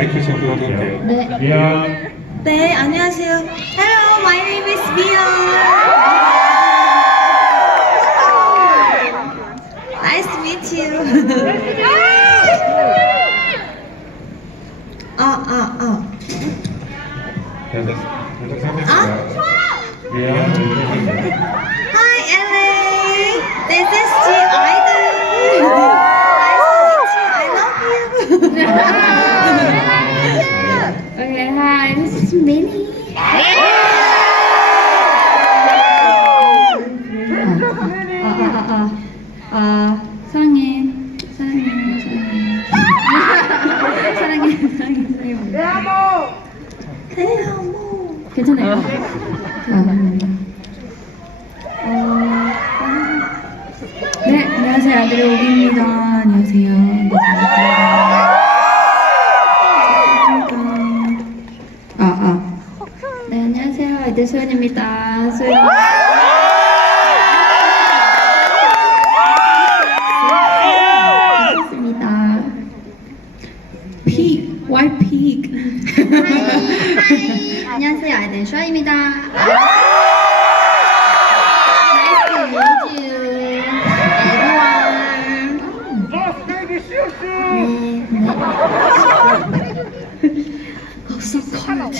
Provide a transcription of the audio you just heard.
마이크 좀 불러드릴게요. 네. 미안. 네, 안녕하세요. Hello, my name is Mia. Nice to meet you. 계속 상태입니다. 미안. Hi, LA. This is I-DLE. Nice to meet you. I love you. Okay, hi, this is Minnie. 사랑해. 괜찮아요. 네, 안녕하세요. 아들의 오기입니다. 안녕하세요. 네, 안녕하세요. 아이들 소연입니다. 반갑습니다. White pig. 안녕하세요. 아이들 쇼입니다. Nice to meet you, everyone. 네. Oh, so cold.